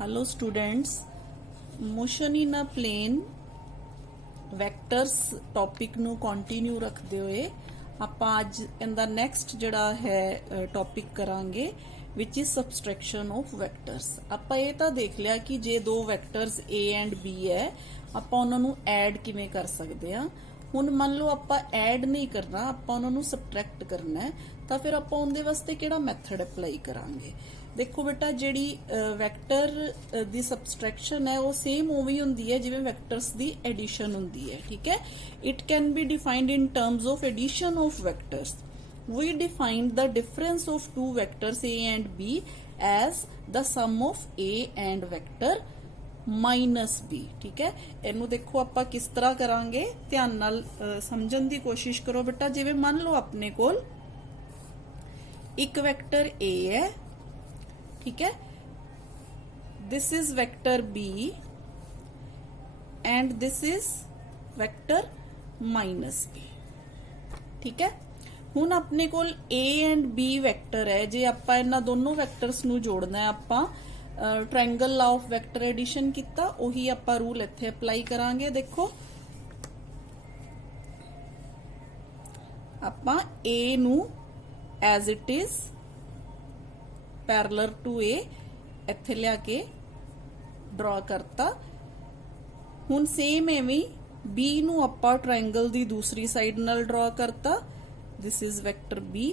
Hello students, motion in a plane vectors topic ਨੂੰ continue ਰੱਖਦੇ ਹੋਏ ਆਪਾਂ ਅੱਜ ਇਹਦਾ ਨੈਕਸਟ ਜਿਹੜਾ ਹੈ ਟੌਪਿਕ ਕਰਾਂਗੇ which is subtraction of vectors। ਆਪਾਂ ਇਹ ਤਾਂ ਦੇਖ ਲਿਆ ਕਿ ਜੇ ਦੋ ਵੈਕਟਰਸ a and b ਹੈ ਆਪਾਂ ਉਹਨਾਂ ਨੂੰ ਐਡ ਕਿਵੇਂ ਕਰ ਸਕਦੇ ਆ। ਹੁਣ ਮੰਨ ਲਓ ਆਪਾਂ ਐਡ ਨਹੀਂ ਕਰਨਾ, ਆਪਾਂ ਉਹਨਾਂ ਨੂੰ ਸਬਟਰੈਕਟ ਕਰਨਾ ਹੈ, ਤਾਂ ਫਿਰ ਆਪਾਂ ਉਹਦੇ ਵਾਸਤੇ ਕਿਹੜਾ ਮੈਥਡ ਅਪਲਾਈ ਕਰਾਂਗੇ। देखो बेटा जी वैक्टर दी सबट्रैक्शन है वो सेम उवें हुंदी है जिवें वैक्टर्स दी एडिशन हुंदी है। ठीक है, it can be defined in terms of addition of vectors. We defined the difference of two vectors a and b as the sum of a and vector minus b। ठीक है, इनू देखो आपां किस तरह करांगे, ध्यान नाल समझण दी कोशिश करो बेटा। जिवें मान लो अपने कोल एक वैक्टर a है, ठीक है, this is vector b and this is vector minus b। ठीक है, हुण अपने कोल a एंड b वैक्टर है, जे आपां इन्हां दोनों वैक्टर्स नूं जोड़ना है, आपां triangle law of vector addition कीता, ओही आपां रूल इत्थे अप्लाई करांगे। देखो आपां a नूं as it is parallel to a इत्थे लिया के ड्रॉ करता। हुण सेम एवें बी नूं आपां ट्रायंगल दी दूसरी साइड नाल ड्रॉ करता। This is vector B.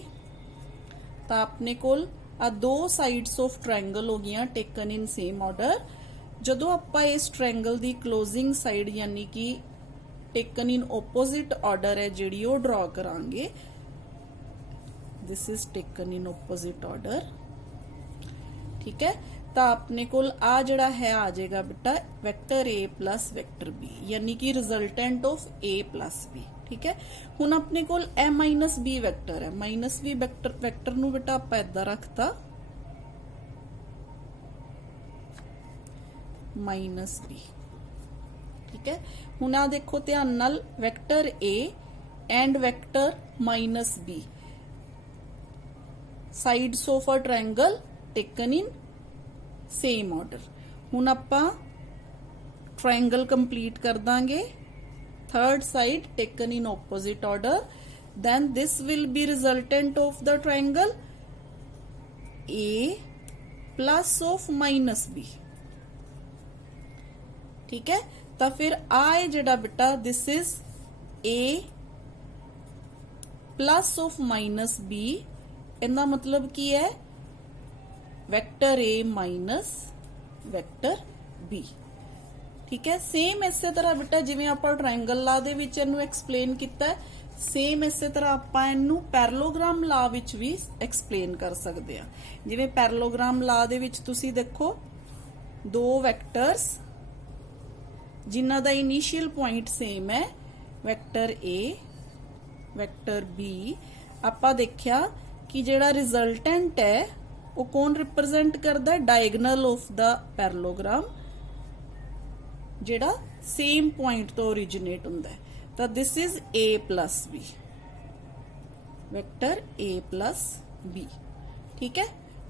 तां अपने कोल आ दो साइड्स ऑफ ट्रायंगल हो गईयां टेकन इन सेम ऑर्डर। जदों आपां इस ट्रायंगल दी क्लोजिंग साइड यानी कि टेकन इन ओपोजिट ऑर्डर है जिहड़ी ओह ड्रॉ करांगे। This is taken in opposite order. ठीक है, तो अपने कोल आ जड़ा है आ जाएगा बेटा vector a plus vector b, यानी कि resultant of a plus b। ठीक है, हुण अपने कोल a माइनस b वेक्टर है, माइनस b वेक्टर नूं बेटा आपां इदां रखता माइनस b। ठीक है, हुण आ देखो ध्यान नाल vector a and vector minus b sides of a triangle taken in same order. हुण आपां ट्रायंगल कंप्लीट कर दांगे, third side taken in opposite order, then this will be resultant of the triangle a plus of minus b। ठीक है, तो फिर आ जेड़ा बेटा this is a plus of minus b, इनका मतलब की है vector a minus vector b। ठीक है, सेम इसे तरह बेटा जिवें आपां ट्रायंगल लॉ दे विच इहनूं एक्सप्लेन कीता, सेम इसे तरह आपां इहनूं पैरेललोग्राम लॉ विच भी एक्सप्लेन कर सकते हैं। जिवें पैरेललोग्राम लॉ दे विच तुसीं देखो दो वैक्टर्स जिन्हां दा इनिशियल पॉइंट सेम है, वैक्टर a वैक्टर b, आपां देखिया कि जिहड़ा रिजल्टेंट है वो कौन रिप्रेजेंट करता है, डायगनल ऑफ द पैरेललोग्राम जेड़ा सेम पॉइंट तो ओरिजिनेट हुंदा है। तो this is a plus b, vector a plus b। ठीक है,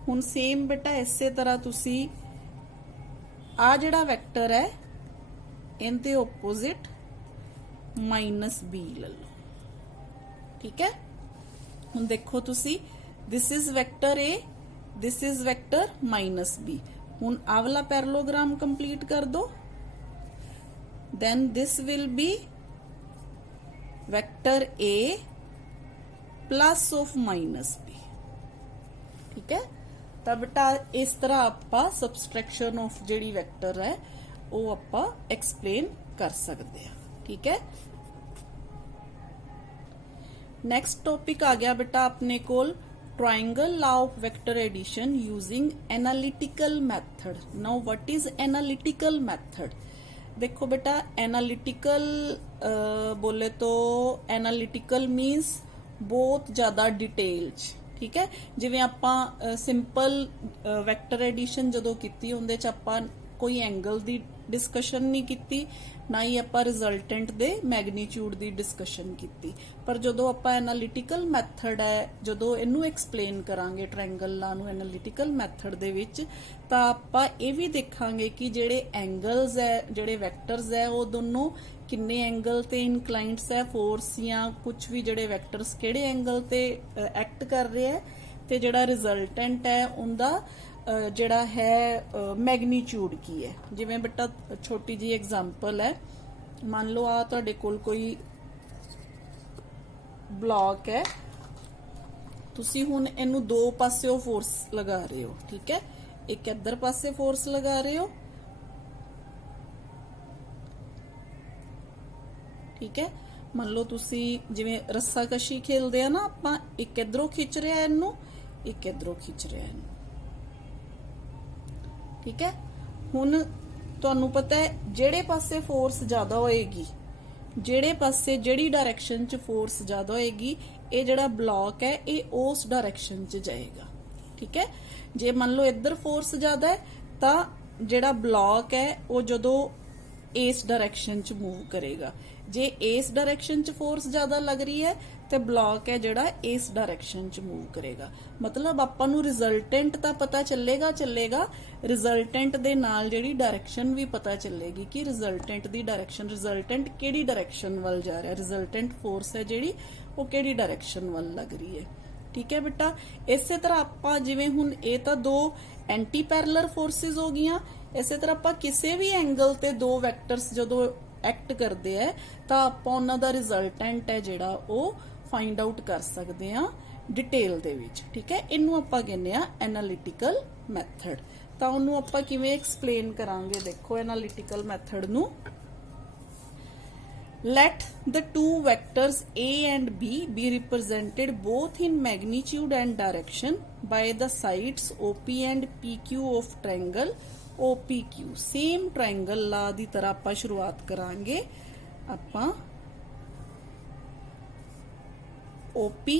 हुण सेम बेटा इसे तरह तुसी आ जेड़ा वेक्टर है इनते ओपोजिट माइनस b ले लो। ठीक है, हुण देखो तुसी this is vector a, this is vector minus b। हुण आ वाला पैरेललोग्राम कंप्लीट कर दो, then this will be vector a plus of minus b। ठीक है, तो बेटा इस तरह आपां सबट्रैक्शन ऑफ जिहड़ी वेक्टर है वो आपां एक्सप्लेन कर सकते हैं। ठीक है, नेक्स्ट टॉपिक आ गया बेटा अपने कोल triangle law of vector addition using analytical method. Now what is analytical method. देखो बेटा एनालिटिकल बोले तो एनालिटिकल मीन्स बहुत ज्यादा डिटेल। ठीक है, जिवें आपां सिंपल वेक्टर एडिशन जदों कीती उहदे च आपां कोई एंगल की डिस्कशन नहीं की, ना ही आप रिजल्टेंट दे मैगनीट्यूड की डिस्कशन की। पर जो आप एनालिटिकल मैथड है, जो इनू एक्सप्लेन करांगे ट्रायंगल ला नू एनालिटिकल मैथड दे विच, तां आपां ये भी देखांगे कि जिहड़े एंगल्स है, जिहड़े वैक्टर्स है, वो दोनों किन्ने एंगल ते इनक्लाइंट्स है, फोर्स या कुछ भी जिहड़े वैक्टर्स किहड़े एंगल ते एक्ट कर रहे हैं, ते जिहड़ा रिजल्टेंट है उनदा जिहड़ा है मैगनीट्यूड की है। जिवें बेटा छोटी जी एग्जांपल है, मान लो आ तुहाडे कोल कोई ब्लॉक है, तुसी हुण इनू दो पासिओ फोर्स लगा रहे हो, ठीक है, एक इधर पासे फोर्स लगा रहे हो, ठीक है। मान लो तुसी जिवें रस्सा कशी खेलदे आ ना आपां, एक इधरों खिंच रहा इनू, एक इधरों खिंच रहा इनू, ठीक है। हुण तुहानू पता है जेड़े पासे फोर्स ज्यादा होएगी, जेड़े पासे जेड़ी डायरेक्शन च फोर्स ज्यादा होएगी, ये जिहड़ा ब्लॉक है ये उस डायरेक्शन च जाएगा, ठीक है। जे मान लो इधर फोर्स ज्यादा है तां जिहड़ा ब्लॉक है वो जदों इस डायरेक्शन च मूव करेगा, जे इस डायरेक्शन च फोर्स ज्यादा लग रही है तो ब्लॉक है जिहड़ा इस डायरेक्शन च मूव करेगा। मतलब आपां नूं रिजल्टेंट तां पता चलेगा, रिजल्टेंट दे नाल जिहड़ी डायरेक्शन भी पता चलेगी कि रिजल्टेंट दी डायरेक्शन, रिजल्टेंट किहड़ी डायरेक्शन वल जा रहा है, रिजल्टेंट फोर्स है जिहड़ी वो किहड़ी डायरेक्शन वल लग रही है, ठीक है बेटा। इसे तरह आपां जिवें हुण ये तां दो एंटी पैरेलल फोर्सेस हो गईयां, इसे तरह आपां किसी भी एंगल ते दो वैक्टर्स जदों एक्ट करते हैं तां आपां उन्हां दा रिजल्टेंट है जिहड़ा ਉਹ फाइंड आउट कर सकते हैं डिटेल दे विच, ठीक है। इनू आपां कहने आ एनालिटिकल मैथड। तां उन्नू आपां किवें एक्सप्लेन करांगे, देखो एनालिटिकल मैथड नू। Let the two vectors A and B be represented both in magnitude and direction by the sides OP and PQ of triangle OPQ। Same triangle law दी तरह आपां शुरुआत करांगे, आपां OP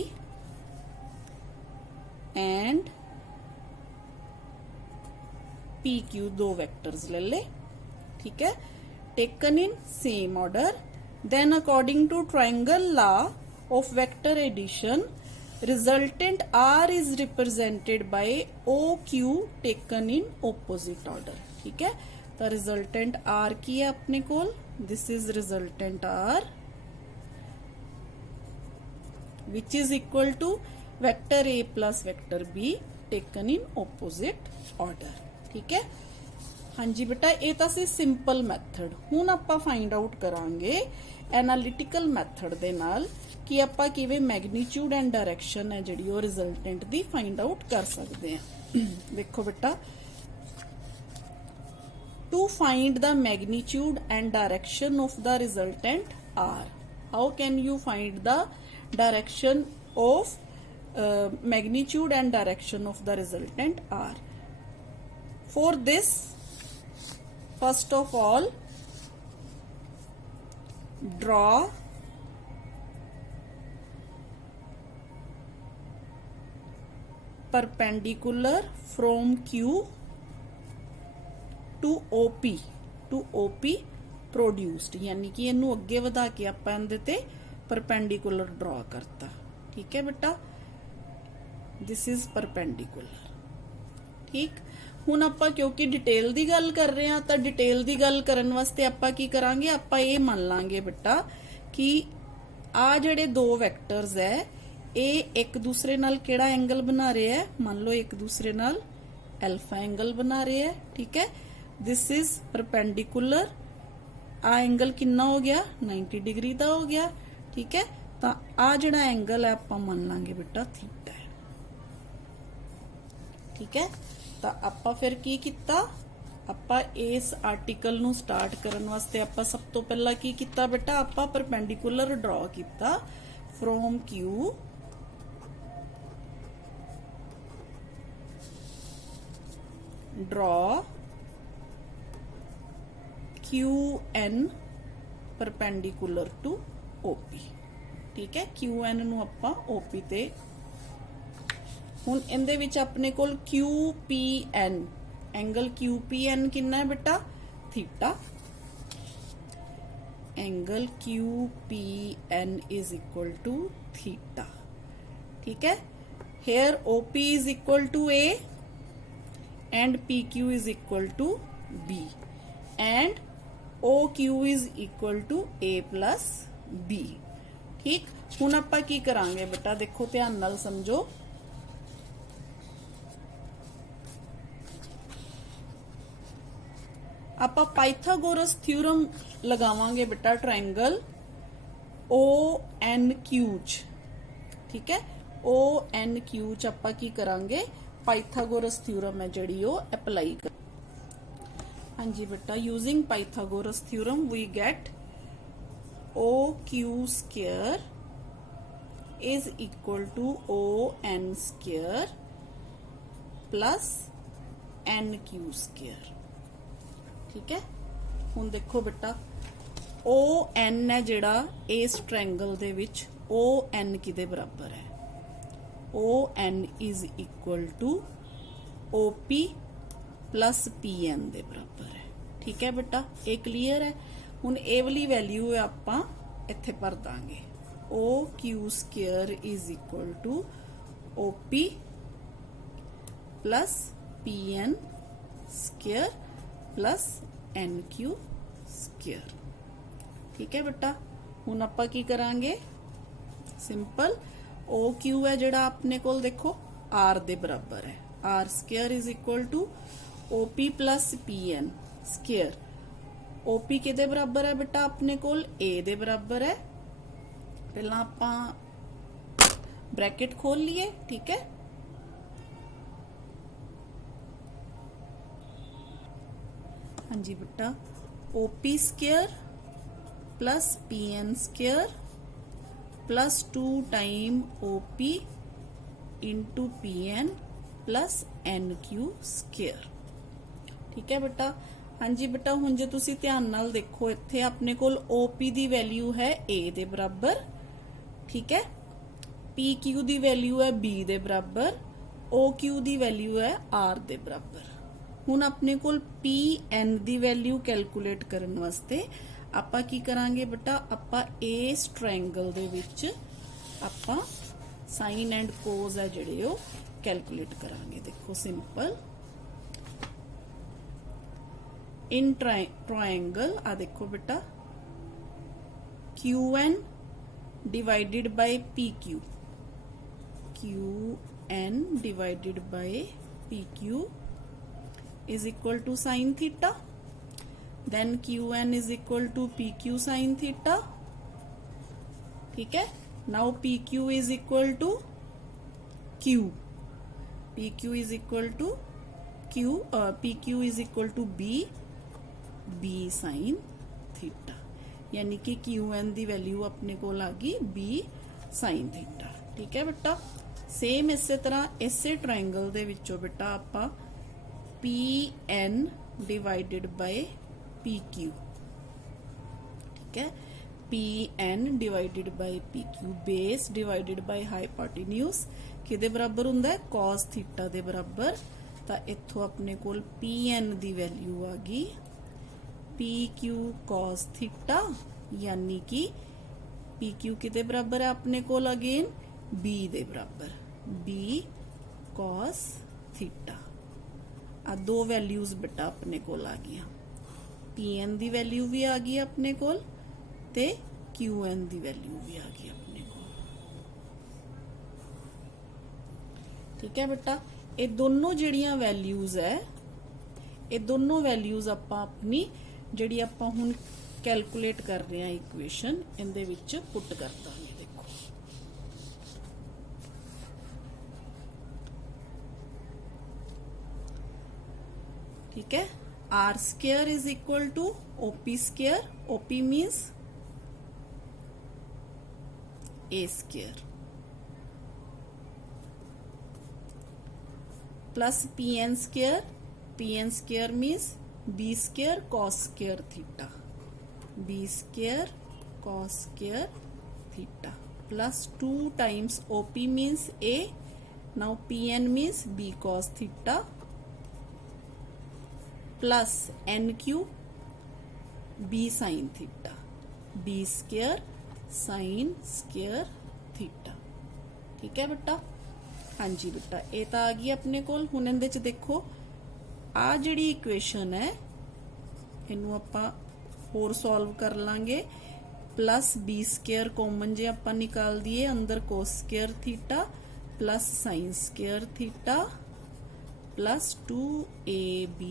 and PQ दो vectors ले ले, ठीक है, taken in same order. Then according to triangle law of vector addition, resultant R is represented by OQ taken in opposite order, ठीक है। तो resultant R की है अपने कोल, this is resultant R which is equal to vector A plus vector B taken in opposite order, ठीक है। हाँ जी बेटा, ये तो सी सिंपल मैथड। हुण आपां फाइंड आउट करांगे एनालिटिकल मैथड दे नाल कि आपां किवें मैगनीट्यूड एंड डायरेक्शन है जिहड़ी वो रिजल्टेंट दी फाइंड आउट कर सकते हैं। देखो बेटा, to find the magnitude and direction of the resultant R, how can you find the direction of magnitude and direction of the resultant R? For this, first of all, draw perpendicular from Q to OP produced, यानी कि इनू अगे वधा के आपां इहदे ते perpendicular draw करता, ठीक है बेटा, दिस इज परपेंडिकुलर, ठीक। हुण आपां क्योंकि डिटेल दी गल कर रहे हैं, तो डिटेल दी गल करन वास्ते आपां की करांगे, आपां ये मान लांगे बेटा कि आ जिहड़े दो वैक्टर्स है ये एक दूसरे नाल किहड़ा एंगल बना रहे हैं, मान लो एक दूसरे नाल अल्फा एंगल बना रहे हैं, ठीक है। दिस इज परपेंडिकुलर, आ एंगल कितना हो गया, 90 डिग्री का हो गया, ठीक है। तो आ जिहड़ा एंगल है आपां मान लांगे बेटा थीटा है, ठीक है। तो आपां फिर की कीता, आपां इस आर्टिकल नू स्टार्ट करन वास्ते आपां सब तो पहला की कीता बेटा, आपां परपेंडिकुलर ड्रॉ कीता from Q draw QN perpendicular to OP, ठीक है। QN नू आपां OP ते हुण इहदे विच अपने कोल QPN एंगल QPN कितना है बेटा theta, angle QPN is equal to theta. ठीक है, here OP is equal to A and PQ is equal to B and OQ is equal to A plus B। ठीक, हुण आपां की करांगे बेटा, देखो ध्यान नाल समझो। आपां पाइथागोरस थ्योरम लगावांगे बेटा ट्रायंगल ONQ। ठीक है, ONQ आपां की करांगे, पाइथागोरस थ्योरम है जिहड़ी ओ अप्लाई कर। हाँ जी बेटा, using Pythagoras theorem we get OQ square is equal to ON square plus NQ square। ठीक है, हुण देखो बेटा ON है जिहड़ा इस ट्रायंगल दे विच ON किदे बराबर है, ON is equal to OP plus PN दे बराबर है। ठीक है बेटा, ये क्लीयर है। हुण ए वाली वैल्यू आपां इत्थे भर दांगे, OQ square is equal to OP plus PN square plus NQ square. ठीक है बेटा, हुण आपां की करांगे, सिंपल OQ है जिहड़ा अपने कोल देखो R दे बराबर है, R square is equal to OP plus PN square. OP किहदे बराबर है बेटा अपने कोल A दे बराबर है। पहला आपां ब्रैकेट खोल लिए। ठीक है, हाँ जी बेटा, OP square plus PN square plus 2 time OP into PN plus NQ square. ठीक है बेटा, हाँ जी बेटा, हुण जे तुसी ध्यान नाल देखो इत्थे अपने कोल OP दी वैल्यू है A दे बराबर। ठीक है, PQ दी वैल्यू है B दे बराबर, OQ दी वैल्यू है R दे बराबर। हुण अपने कोल PN दी वैल्यू कैलकुलेट करन वास्ते आपां की करांगे बेटा, आपां इस ट्रायंगल दे विच आपां साइन एंड कोस है जिहड़े ओ कैलकुलेट करांगे। देखो सिंपल, इन ट्रायंगल आ देखो बेटा QN divided by PQ, QN divided by PQ is equal to sine theta, then QN is equal to PQ sine theta. ठीक है, now PQ is equal to Q, PQ is equal to Q, PQ is equal to B sine theta, यानी कि QN दी value अपने कोल आ गई B sine theta. ठीक है बेटा, सेम इसे तरह इसे ट्रायंगल दे विचों बेटा आपां PN डिवाइडेड बाय PQ। ठीक है, PN divided by PQ, base divided by hypotenuse किहदे बराबर हुंदा है, cos थीटा दे बराबर। तां इत्थों अपने कोल PN दी वैल्यू आ गई PQ cos थीटा, यानी कि PQ किते बराबर है अपने कोल अगेन B दे बराबर, B cos थीटा। आ दो वैल्यूज बेटा अपने कोल आ गई, PN दी वैल्यू भी आ गई अपने कोल ते QN दी वैल्यू भी आ गई अपने कोल। ठीक है बेटा, ये दोनों जिहड़ियां वैल्यूज है, ये दोनों वैल्यूज आपां अपनी जिहड़ी आपां हुण कैलकुलेट कर रहे हैं इक्वेशन, इहदे विच पुट कर दांगे। देखो ठीक है, R square is equal to OP square, OP means A square, plus PN square, PN square means B square cos square theta, B square cos square theta, plus 2 times OP means A, now PN means B cos theta plus N Q B sine theta, B square sine square theta. ठीक है बेटा, हाँ जी बेटा, ये तो आ गई अपने कोल। हुण इहदे च देखो आ जिहड़ी इक्वेशन है इनू आपां होर सॉल्व कर लांगे। प्लस बी स्केयर कॉमन जे आपां निकाल दिए, अंदर cos square theta plus sine square theta plus 2ab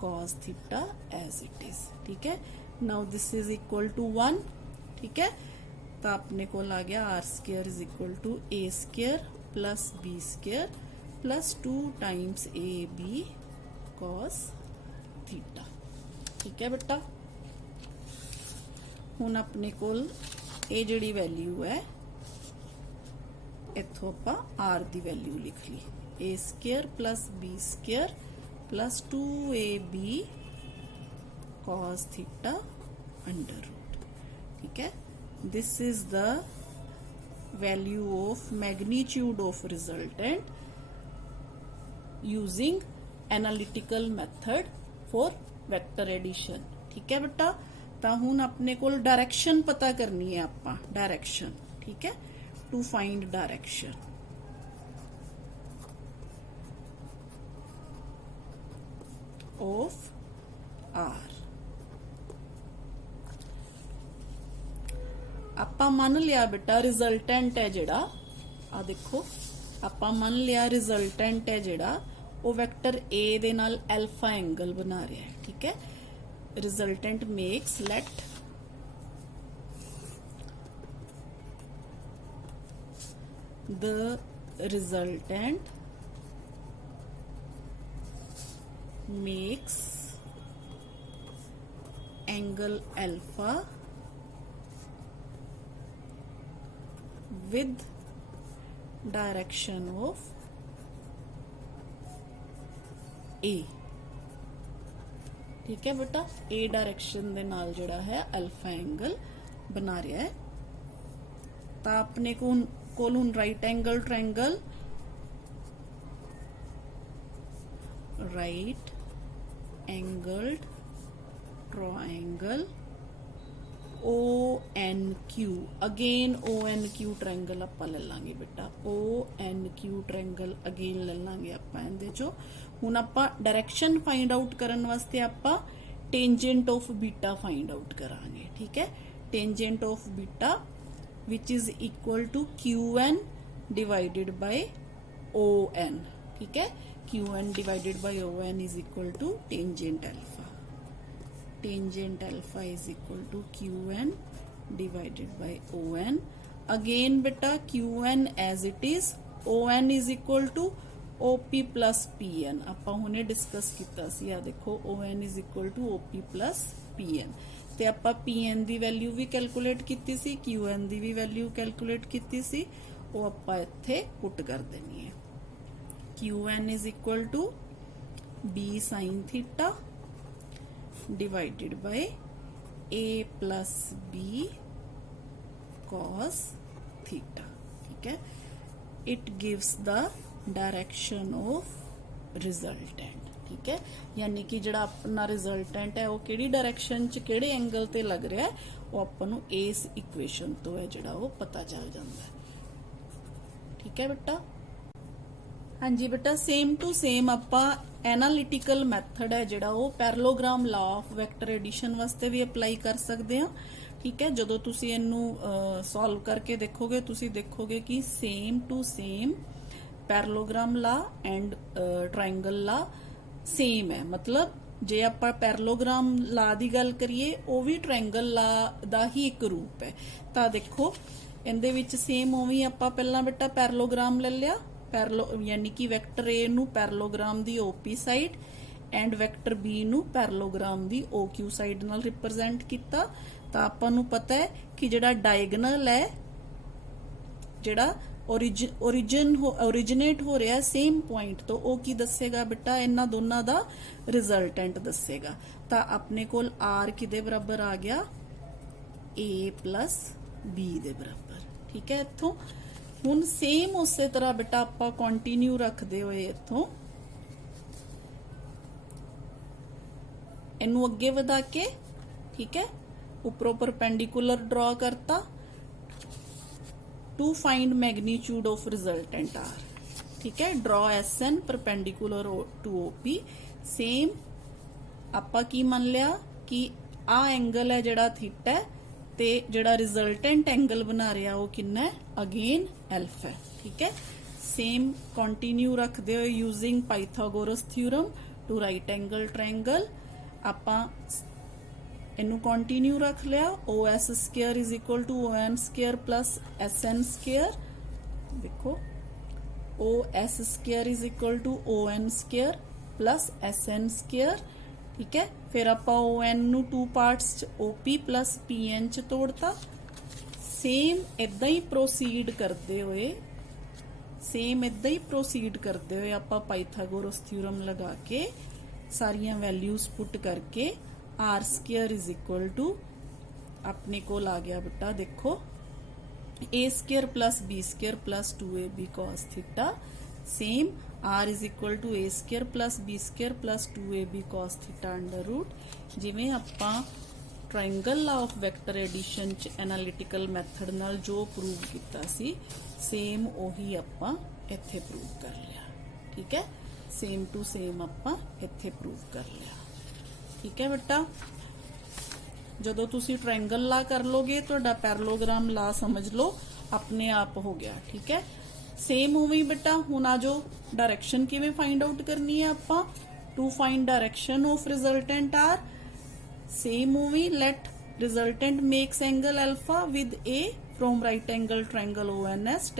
cos theta as it is. ठीक है, now this is equal to 1। ठीक है, तो अपने को आ गया R square is equal to A square plus B square plus 2 times A B cos theta. ठीक है बेटा, हुण अपने कोल ये जिहड़ी वैल्यू है इत्थों आपां आर दी वैल्यू लिख ली, A square plus B square plus 2ab cos theta under root. ठीक है, this is the value of magnitude of resultant using analytical method for vector addition. ठीक है बेटा, तो हुण अपने कोल डायरेक्शन पता करनी है आपां, डायरेक्शन। ठीक है, to find direction of R. आपां मान लिया बेटा रिजल्टेंट है जिहड़ा, आ देखो आपां मान लिया रिजल्टेंट है जिहड़ा वो वेक्टर ए दे नाल अल्फा एंगल बना रहा है। ठीक है, resultant makes let the resultant makes angle alpha with direction of A। ठीक है बेटा, ए डायरेक्शन दे नाल जिहड़ा है अल्फा एंगल बना रहा है। तो अपने को हुण right angle triangle, right angled triangle ONQ, again ONQ triangle आपां ले लांगे बेटा, ONQ ट्रायंगल अगेन ले लांगे आपां इहदे चों। हुण आपां डायरेक्शन फाइंड आउट करन वास्ते आपां tangent of beta find out करांगे। ठीक है, tangent of beta which is equal to QN divided by ON। ठीक है, QN divided by ON is equal to tangent alpha। Tangent alpha is equal to QN divided by ON। Again बेटा QN as it is, ON is equal to OP plus PN। आपां हुणे discuss कीता सी, आ देखो ON is equal to OP plus PN। ते आपां PN दी value भी calculate कीती सी, QN दी भी वैल्यू कैलकुलेट कीती सी, वो आपां इत्थे पुट कर देनी है। QN is equal to B sin theta divided by A plus B cos theta. ठीक है, it gives the direction of resultant. ठीक है, यानी कि जिहड़ा अपना रिजल्टेंट है वो किहड़ी डायरेक्शन च किहड़े एंगल ते लग रहा है वो आपां नूं इस इक्वेशन तो है जिहड़ा वो पता चल जांदा है। ठीक है बेटा, हाँ जी बेटा, सेम टू सेम आपां एनालिटिकल मैथड है जिहड़ा वो parallelogram law of vector addition वास्ते भी अप्लाई कर सकते हैं। ठीक है, जदों तुसीं इहनूं सॉल्व करके देखोगे तुसीं देखोगे कि same to same parallelogram law and triangle law same है। मतलब जे आपां पैरेललोग्राम लॉ दी गल करिए वो भी ट्रायंगल लॉ दा ही एक रूप है। तो देखो इहदे विच सेम उवें आपां पहलां बेटा पैरेललोग्राम ले लिया, यानी कि वैक्टर ए नूं पैरेललोग्राम दी OP side and vector B नूं पैरेललोग्राम दी ओक्यू साइड नाल रिप्रेजेंट कीता। तो आपां नूं पता है कि जिहड़ा डायगनल है, जिहड़ा ओरिजिनेट हो रहा है सेम पॉइंट तो वो की दसेगा बेटा, इन्हां दोनों दा रिजल्टेंट दसेगा। तो अपने कोल आर किदे बराबर आ गया, ए प्लस बी दे बराबर। ठीक है, इत्थों हुण सेम उस तरह बेटा आपां कंटिन्यू रखदे होए इत्थों इनू अगे वधा के, ठीक है, उपरों परपेंडिकुलर ड्रॉ करता to find magnitude of resultant R, ठीक है। Draw SN perpendicular to OP। सेम आपां की मान लिया कि आ एंगल है जिहड़ा थीटा है ते जिहड़ा रिजल्टेंट एंगल बना रहा वो कितना है, अगेन अल्फा है, ठीक है। सेम कंटिन्यू रखते हुए using Pythagoras theorem to right angle triangle आपां इनू कंटिन्यू रख लिया। OS square is equal to ON square plus SN square. देखो OS square is equal to ON square plus SN square, ठीक है। फिर आप ON नू टू पार्ट्स च OP प्लस PN च तोड़ता। सेम इदा ही प्रोसीड करते हुए आप पाइथागोरस थ्योरम लगा के सारिया वैल्यूज पुट करके R square is equal to अपने को आ गया बेटा, देखो A square plus B square plus 2ab cos theta. Same R is equal to A square plus B square plus 2ab cos theta under root. जिवें आपां triangle law of vector addition च analytical method नाल जो prove किया सी, same ओही आपां इत्थे prove कर लिया, ठीक है। सेम टू सेम आपां इत्थे प्रूव कर लिया, ठीक है बेटा। जदों तुसी ट्रायंगल ला कर लोगे तुहाडा पैरेललोग्राम ला समझ लो अपने आप हो गया, ठीक है। सेम उवें बेटा हुण आ जो डायरेक्शन किवें फाइंड आउट करनी है आपां, to find direction of resultant R. Same उवें let resultant makes angle alpha with A from right angle triangle ONS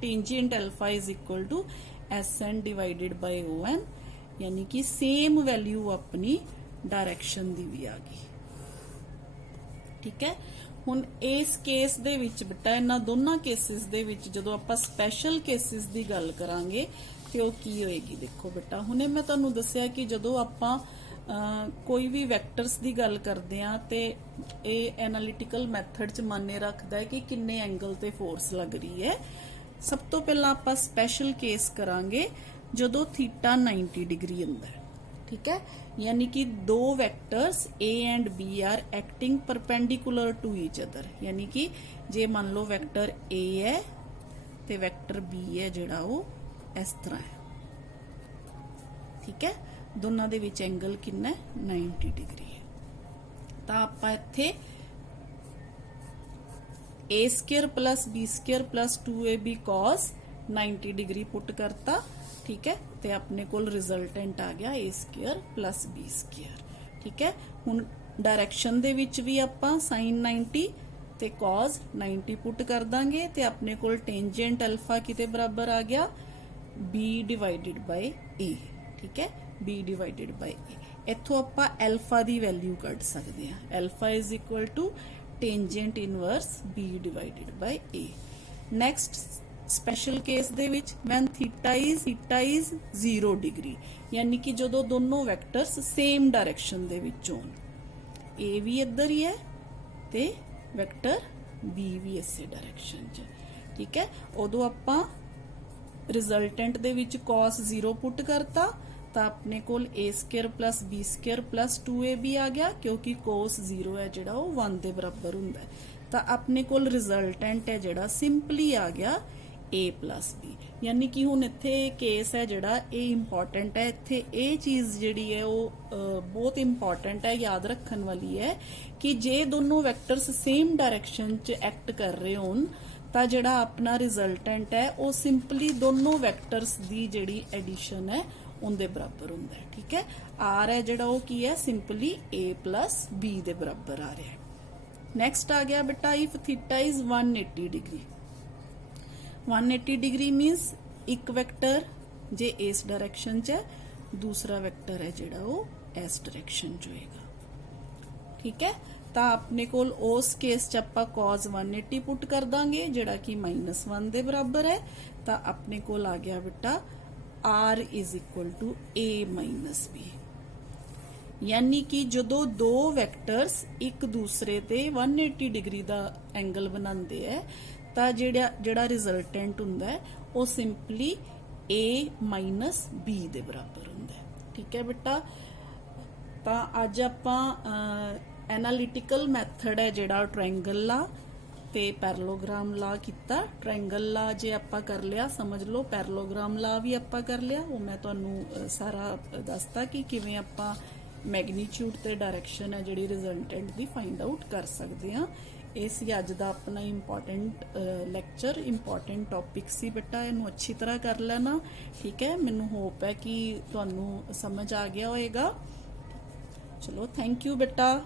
tangent alpha is equal to SN divided by ON, यानी कि same value अपनी direction दी भी आ गई, ठीक है। हुण इस केस दे विच बेटा इन्हां दोनों केसिस दे विच जदों आपां स्पैशल केसिस दी गल करांगे ते ओह की होएगी। देखो बेटा हुणे मैं तुहानूं दस्सिया कि जदों आपां कोई भी वैक्टर्स की गल करते हैं तो ये एनालिटिकल मैथड च माने रखता है कि किन्ने एंगल ते फोर्स लग रही है। सब तो पहला आपां स्पैशल केस करांगे जदों थीटा 90 डिग्री हुंदा है, ठीक है। यानी कि दो vectors A and B are acting perpendicular to each other, यानी कि जे मान लो वैक्टर A है ते वैक्टर B है जिहड़ा वो इस तरह है, ठीक है। दोनों दे विच एंगल कितना है, 90 डिग्री है। तो आपां इत्थे A square plus B square plus 2ab cos 90 degree put करता, ठीक है। तो अपने कोल रिजल्टेंट आ गया A square plus B square, ठीक है। हुण डायरेक्शन दे विच भी आपां sin 90 ते cos 90 पुट कर दांगे ते अपने कोल टेंजेंट अल्फा किते बराबर आ गया b डिवाइडेड बाय a, ठीक है। b डिवाइडेड बाय a इथों आपां अल्फा दी वैल्यू कढ सकते हैं। Alpha is equal to tangent inverse b divided by a। Next special case दे विच व्हेन थीटा इज 0 डिग्री, यानी कि जदों दोनों वैक्टर्स सेम डायरेक्शन दे विच होण, a भी इधर ही है ते वैक्टर b भी इसे डायरेक्शन च, ठीक है। उदों आपां रिजल्टेंट दे विच cos 0 पुट करता तो अपने कोल a square plus B square plus 2ab आ गया, क्योंकि cos 0 है जिहड़ा वो 1 दे बराबर हुंदा है। तो अपने कोल रिजल्टेंट है जिहड़ा सिंपली आ गया a प्लस b, यानी कि हुण इत्थे केस है जिहड़ा ये इंपॉर्टेंट है। इत्थे ये चीज़ जिहड़ी है वो बहुत इंपॉर्टेंट है, याद रखन वाली है कि जे दोनों वैक्टर्स सेम डायरेक्शन च एक्ट कर रहे होण तां जिहड़ा अपना रिजल्टेंट है वो सिंपली दोनों वैक्टर्स दी जिहड़ी एडिशन है उनके बराबर होंदा है, ठीक है। आर है जिहड़ा वो की है सिंपली a प्लस b दे बराबर आ रहा है। नैक्सट आ गया बेटा if theta is 180 degree. 180 degree मीनस एक वैक्टर जे इस डायरेक्शन च है, दूसरा वैक्टर है जिहड़ा वो इस डायरेक्शन च होएगा, ठीक है। तो अपने कोल उस केस च आपां cos 180 पुट कर दांगे जिहड़ा कि -1 दे बराबर है। तो अपने कोल आ गया बेटा R is equal to A minus B, यानी कि जदों दो वैक्टर्स एक दूसरे ते 180 डिग्री दा एंगल बनाते हैं तो जिहड़ा रिजल्टेंट हुंदा है वो सिंपली A माइनस B दे बराबर हुंदा है, ठीक है बेटा। ਤਾਂ ਅੱਜ ਆਪਾਂ ਐਨਾਲਿਟੀਕਲ ਮੈਥਡ ਹੈ ਜਿਹੜਾ ਟ੍ਰਾਇੰਗਲ ਲਾ ਤੇ ਪੈਰਲੋਗ੍ਰਾਮ ਲਾ ਕੀਤਾ। ਟ੍ਰਾਇੰਗਲ ਲਾ ਜੇ ਆਪਾਂ ਕਰ ਲਿਆ ਸਮਝ ਲਓ, ਪੈਰਲੋਗ੍ਰਾਮ ਲਾ ਵੀ ਆਪਾਂ ਕਰ ਲਿਆ। ਉਹ ਮੈਂ ਤੁਹਾਨੂੰ ਸਾਰਾ ਦੱਸਤਾ ਕਿ ਕਿਵੇਂ ਆਪਾਂ ਮੈਗਨੀਚਿਊਡ ਤੇ ਡਾਇਰੈਕਸ਼ਨ ਹੈ ਜਿਹੜੀ ਰਿਜ਼ਲਟੈਂਟ ਦੀ ਫਾਈਂਡ ਆਊਟ ਕਰ ਸਕਦੇ ਹਾਂ। ਇਹ ਸੀ ਅੱਜ ਦਾ ਆਪਣਾ ਇੰਪੋਰਟੈਂਟ ਲੈਕਚਰ, ਇੰਪੋਰਟੈਂਟ ਟੌਪਿਕ ਸੀ ਬੇਟਾ, ਇਹਨੂੰ ਅੱਛੀ ਤਰ੍ਹਾਂ ਕਰ ਲੈਣਾ, ਠੀਕ ਹੈ। ਮੈਨੂੰ ਹੋਪ ਹੈ ਕਿ ਤੁਹਾਨੂੰ ਸਮਝ ਆ ਗਿਆ ਹੋਏਗਾ। ਚਲੋ, ਥੈਂਕ ਯੂ ਬੇਟਾ।